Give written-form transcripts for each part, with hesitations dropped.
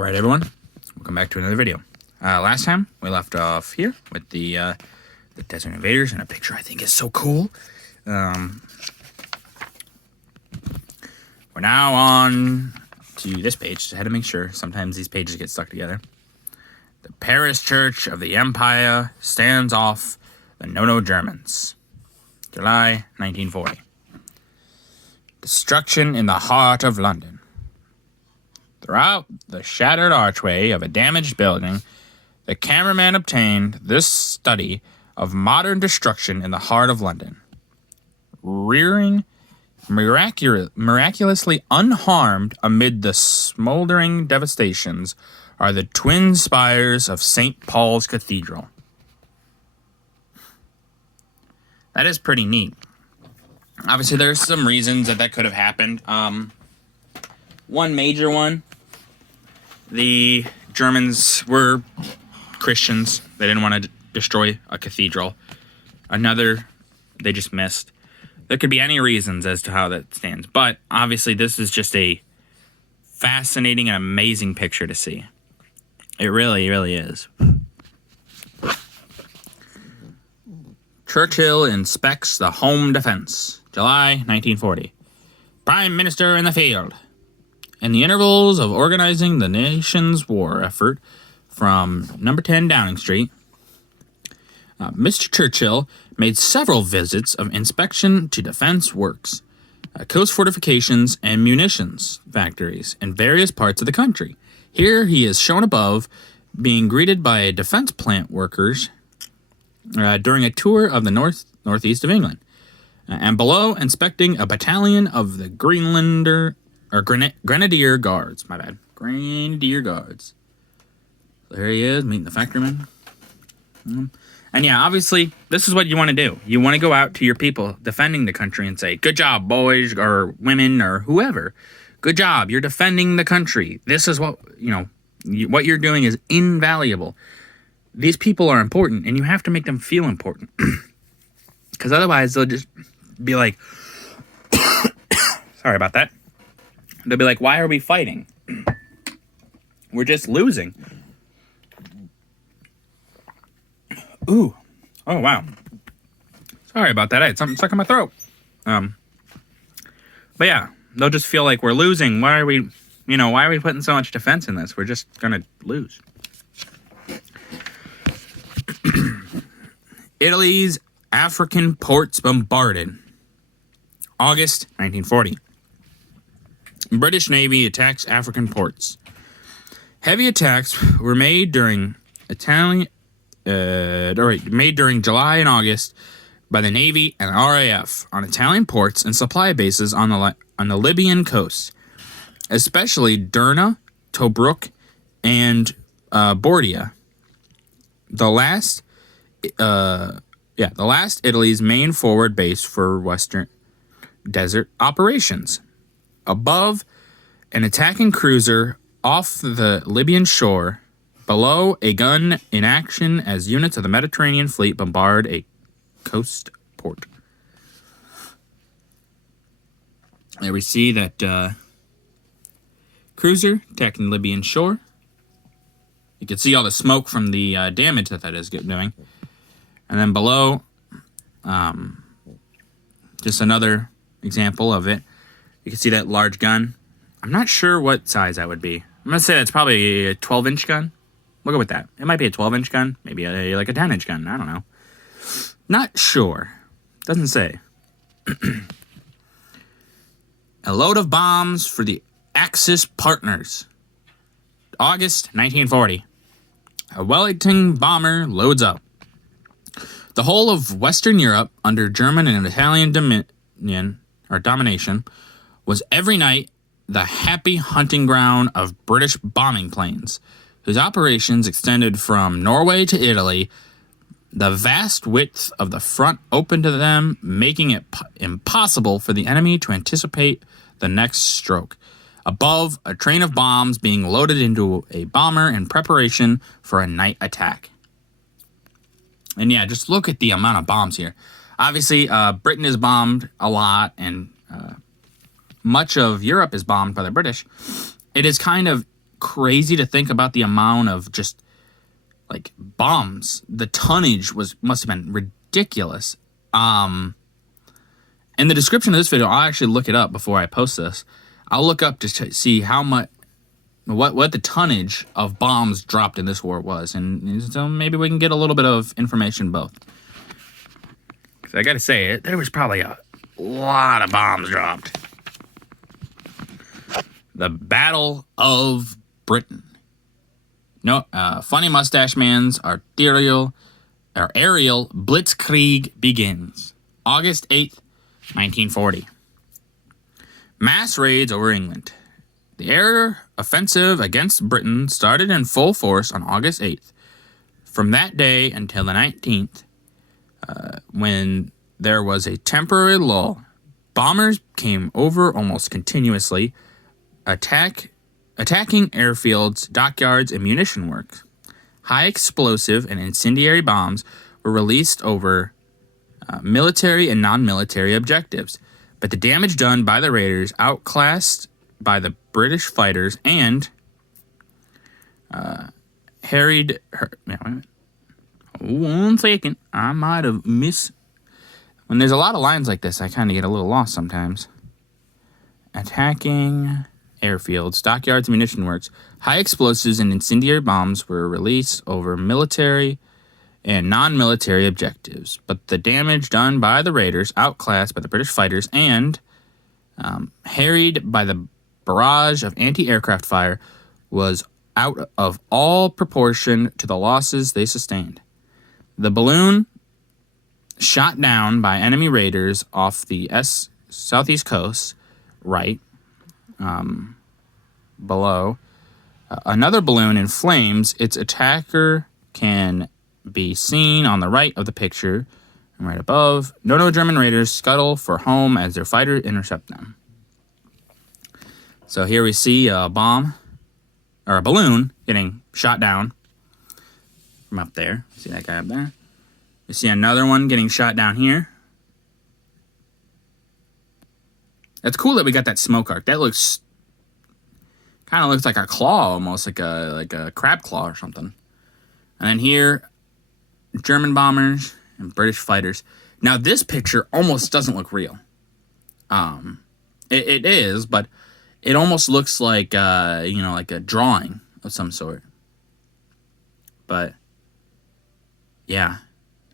Alright everyone, welcome back to another video. Last time we left off here with the Desert Invaders and a picture I think is so cool. We're now on to this page. Just had to make sure, sometimes these pages get stuck together. The Paris Church of the Empire stands off the No Germans. July 1940. Destruction in the heart of London. Throughout the shattered archway of a damaged building, the cameraman obtained this study of modern destruction in the heart of London. Rearing miraculously unharmed amid the smoldering devastations are the twin spires of St. Paul's Cathedral. That is pretty neat. Obviously, there's some reasons that could have happened. One major one, the Germans were Christians. They didn't want to destroy a cathedral. Another, they just missed. There could be any reasons as to how that stands. But, obviously, this is just a fascinating and amazing picture to see. It really, really is. Churchill inspects the home defense. July 1940. Prime Minister in the field. In the intervals of organizing the nation's war effort from number 10 Downing Street, Mr. Churchill made several visits of inspection to defense works, coast fortifications, and munitions factories in various parts of the country. Here he is shown above being greeted by defense plant workers during a tour of the northeast of England, and below inspecting a battalion of the Grenadier Guards. My bad. Grenadier Guards. So here he is, meeting the factoryman. And yeah, obviously, this is what you want to do. You want to go out to your people defending the country and say, good job, boys, or women, or whoever. Good job. You're defending the country. This is what, what you're doing is invaluable. These people are important, and you have to make them feel important. Because otherwise, they'll just be like, sorry about that. They'll be like, why are we fighting? We're just losing. Ooh. Oh, wow. Sorry about that. I had something stuck in my throat. But yeah, they'll just feel like we're losing. Why are we putting so much defense in this? We're just gonna lose. Italy's African ports bombarded. August 1940. British Navy attacks African ports. Heavy attacks were made during July and August by the Navy and RAF on Italian ports and supply bases on the Libyan coast, especially Derna, Tobruk, and Bordia. The last Italy's main forward base for Western desert operations. Above, an attacking cruiser off the Libyan shore. Below, a gun in action as units of the Mediterranean fleet bombard a coast port. There we see that cruiser attacking the Libyan shore. You can see all the smoke from the damage that is doing. And then below, just another example of it. You can see that large gun. I'm not sure what size that would be. I'm going to say that's probably a 12-inch gun. We'll go with that. It might be a 12-inch gun. Maybe like a 10-inch gun. I don't know. Not sure. Doesn't say. A load of bombs for the Axis partners. August 1940. A Wellington bomber loads up. The whole of Western Europe, under German and Italian domination, was every night the happy hunting ground of British bombing planes, whose operations extended from Norway to Italy. The vast width of the front open to them, making it impossible for the enemy to anticipate the next stroke. Above, a train of bombs being loaded into a bomber in preparation for a night attack. And yeah, just look at the amount of bombs here. Obviously, Britain is bombed a lot, and much of Europe is bombed by the British. It is kind of crazy to think about the amount of just like bombs. The tonnage must have been ridiculous. In the description of this video, I'll actually look it up before I post this. I'll look up to see how much, what the tonnage of bombs dropped in this war was, and so maybe we can get a little bit of information both. Because I gotta say, there was probably a lot of bombs dropped. The Battle of Britain. No, Funny Mustache Man's aerial blitzkrieg begins. August 8th, 1940. Mass raids over England. The air offensive against Britain started in full force on August 8th. From that day until the 19th, when there was a temporary lull, bombers came over almost continuously, attacking airfields, dockyards, and munition works. High explosive and incendiary bombs were released over military and non-military objectives, but the damage done by the raiders outclassed by the British fighters and harried her. One second, I might have missed. When there's a lot of lines like this, I kind of get a little lost sometimes. Attacking airfields, dockyards, and munition works. High explosives and incendiary bombs were released over military and non-military objectives, but the damage done by the raiders, outclassed by the British fighters, and harried by the barrage of anti-aircraft fire, was out of all proportion to the losses they sustained. The balloon, shot down by enemy raiders off the southeast coast, below. Another balloon in flames. Its attacker can be seen on the right of the picture, and right above. No German raiders scuttle for home as their fighters intercept them. So here we see a bomb, or a balloon, getting shot down from up there. See that guy up there? You see another one getting shot down here. It's cool that we got that smoke arc. That kind of looks like a claw, almost like a crab claw or something. And then here, German bombers and British fighters. Now this picture almost doesn't look real. It is, but it almost looks like like a drawing of some sort. But yeah,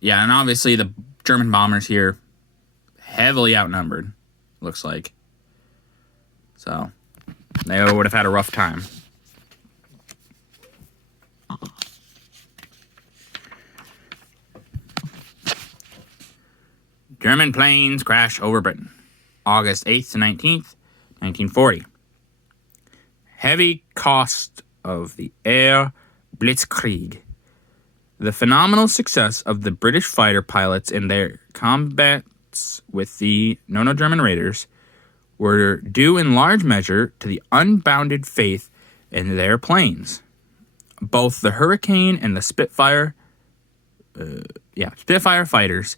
and obviously the German bombers here heavily outnumbered. Looks like. So they would have had a rough time. German planes crash over Britain. August 8th to 19th, 1940. Heavy cost of the air blitzkrieg. The phenomenal success of the British fighter pilots in their combats with the German raiders were due in large measure to the unbounded faith in their planes. Both the Hurricane and the Spitfire fighters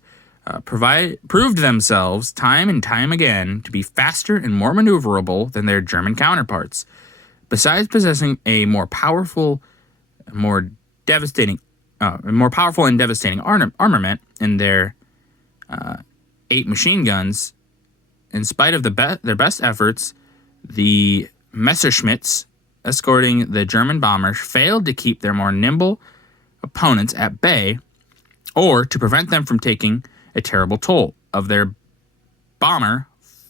proved themselves time and time again to be faster and more maneuverable than their German counterparts. Besides possessing a more powerful and devastating armament in their 8 machine guns, in spite of their best efforts, the Messerschmitts escorting the German bombers failed to keep their more nimble opponents at bay or to prevent them from taking a terrible toll of their bomber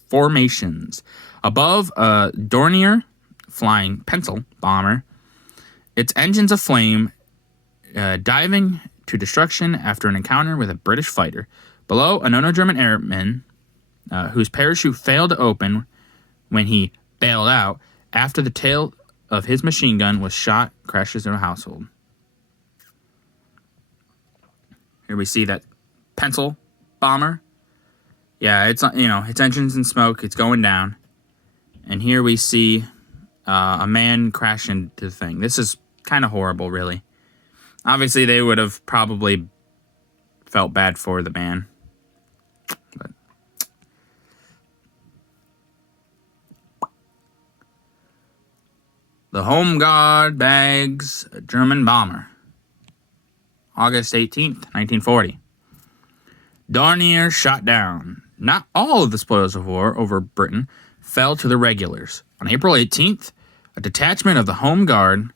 formations. Above a Dornier flying pencil bomber, its engines aflame, diving to destruction after an encounter with a British fighter. Below, a German airman whose parachute failed to open when he bailed out after the tail of his machine gun was shot, crashes in a household. Here we see that pencil bomber. Yeah, it's its engines in smoke. It's going down. And here we see a man crash into the thing. This is kind of horrible, really. Obviously, they would have probably felt bad for the man. But The Home Guard bags a German bomber. August 18th, 1940. Dornier shot down. Not all of the spoils of war over Britain fell to the regulars. On April 18th, a detachment of the Home Guard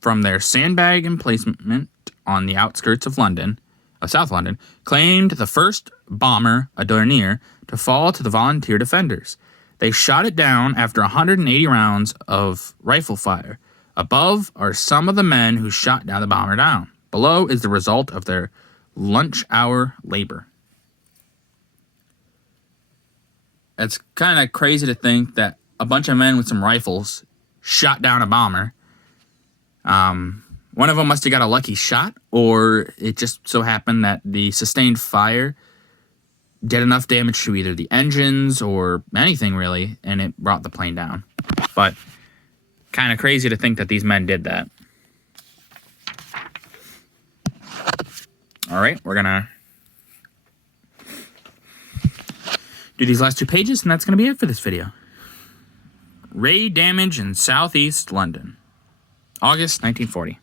from their sandbag emplacement on the outskirts of South London, claimed the first bomber, a Dornier, to fall to the volunteer defenders. They shot it down after 180 rounds of rifle fire. Above are some of the men who shot down the bomber down. Below is the result of their lunch hour labor. It's kind of crazy to think that a bunch of men with some rifles shot down a bomber. One of them must have got a lucky shot, or it just so happened that the sustained fire did enough damage to either the engines or anything really, and it brought the plane down. But kind of crazy to think that these men did that. All right, we're gonna do these last 2 pages, and that's gonna be it for this video. Raid damage in southeast London. August 1940.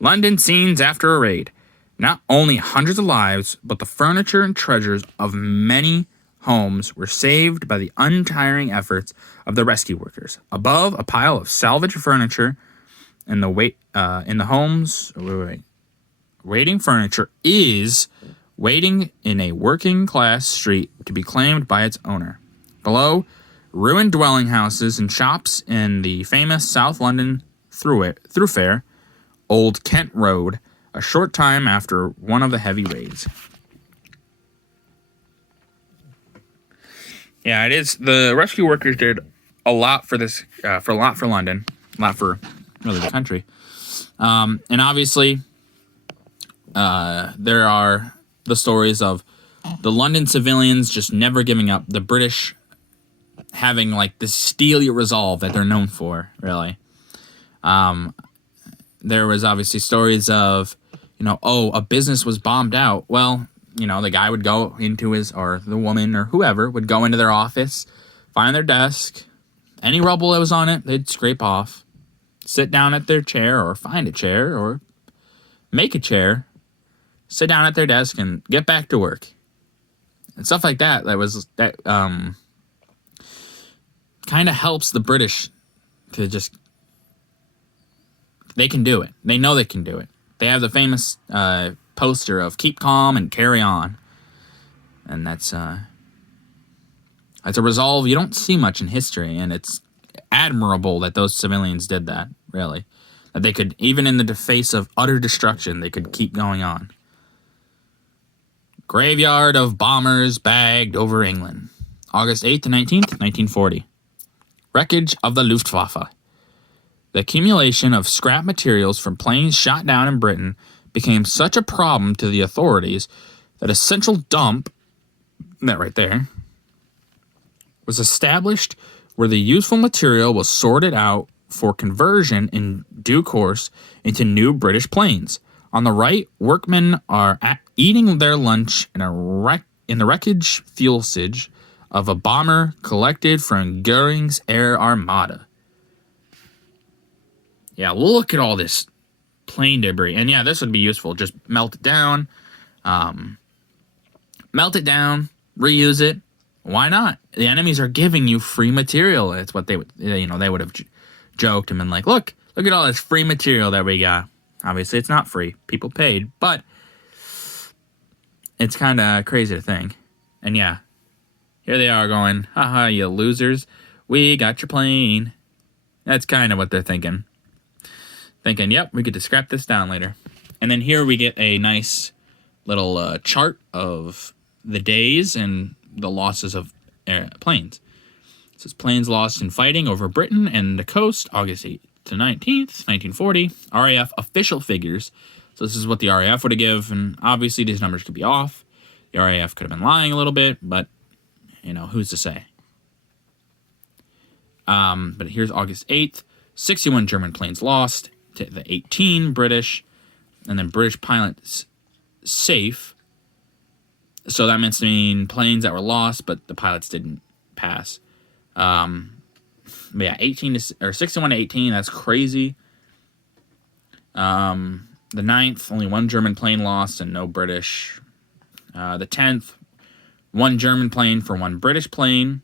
London scenes after a raid. Not only hundreds of lives, but the furniture and treasures of many homes were saved by the untiring efforts of the rescue workers. Above, a pile of salvaged furniture in the homes. Waiting furniture is waiting in a working-class street to be claimed by its owner. Below, ruined dwelling houses and shops in the famous South London thoroughfare, Old Kent Road, a short time after one of the heavy raids. Yeah, it is. The rescue workers did a lot for this, for London, a lot for really the country. And obviously, there are the stories of the London civilians just never giving up. The British having like this steely resolve that they're known for, really. There was obviously stories of, a business was bombed out. Well, the guy would go into or the woman or whoever would go into their office, find their desk, any rubble that was on it, they'd scrape off, sit down at their chair or find a chair or make a chair, sit down at their desk and get back to work. And stuff like that. That kind of helps the British to just, they can do it. They know they can do it. They have the famous poster of keep calm and carry on. And that's a resolve you don't see much in history, and it's admirable that those civilians did that, really. That they could, even in the face of utter destruction, they could keep going on. Graveyard of bombers bagged over England. August 8th to 19th, 1940. Wreckage of the Luftwaffe. The accumulation of scrap materials from planes shot down in Britain became such a problem to the authorities that a central dump, that right there, was established where the useful material was sorted out for conversion in due course into new British planes. On the right, workmen are eating their lunch in the wreckage fuselage of a bomber collected from Goering's Air Armada. Yeah, look at all this plane debris. And yeah, this would be useful. Just melt it down. Reuse it. Why not? The enemies are giving you free material. It's what they would, they would have joked and been like, look at all this free material that we got. Obviously, it's not free. People paid, but it's kind of crazy to think. And yeah, here they are going, haha, you losers. We got your plane. That's kind of what they're thinking. Yep, we get to scrap this down later. And then here we get a nice little chart of the days and the losses of planes. It says planes lost in fighting over Britain and the coast, August 8th to 19th, 1940. RAF official figures. So this is what the RAF would have given. And obviously these numbers could be off. The RAF could have been lying a little bit, but, who's to say? But here's August 8th. 61 German planes lost to the 18 British, and then British pilots safe. So that means planes that were lost, but the pilots didn't pass. But yeah, 61-18. That's crazy. The 9th, only one German plane lost and no British. The 10th, one German plane for one British plane.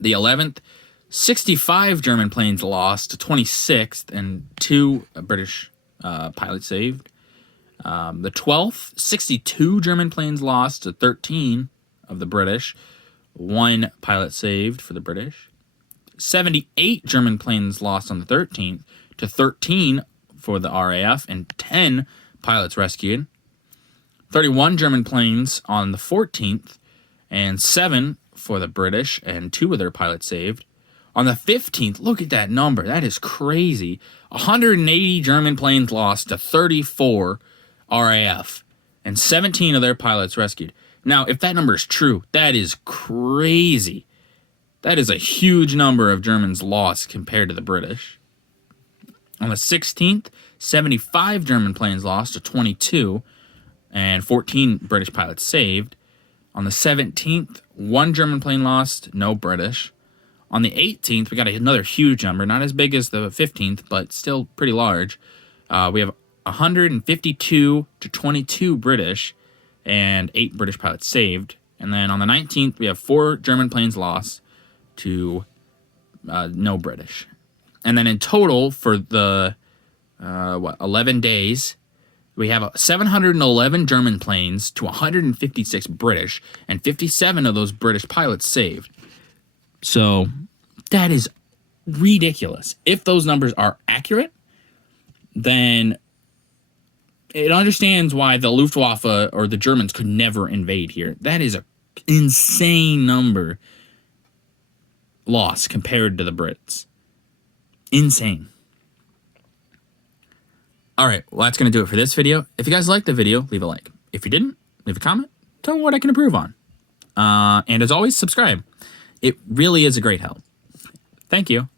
The 11th, 65 German planes lost to 26th and 2 British pilots saved. The 12th, 62 German planes lost to 13 of the British. 1 pilot saved for the British. 78 German planes lost on the 13th to 13 for the RAF and 10 pilots rescued. 31 German planes on the 14th and 7 for the British and 2 of their pilots saved. On the 15th, look at that number. That is crazy. 180 German planes lost to 34 RAF and 17 of their pilots rescued. Now, if that number is true, that is crazy. That is a huge number of Germans lost compared to the British. On the 16th, 75 German planes lost to 22 and 14 British pilots saved. On the 17th, 1 German plane lost, no British. On the 18th, we got another huge number, not as big as the 15th, but still pretty large. We have 152 to 22 British and 8 British pilots saved. And then on the 19th, we have 4 German planes lost to no British. And then in total for the 11 days, we have 711 German planes to 156 British, and 57 of those British pilots saved. So that is ridiculous. If those numbers are accurate, then it understands why the Luftwaffe or the Germans could never invade here. That is an insane number lost compared to the Brits. Insane. All right, well, that's going to do it for this video. If you guys liked the video, leave a like. If you didn't, leave a comment. Tell me what I can improve on. And as always, subscribe. It really is a great help. Thank you.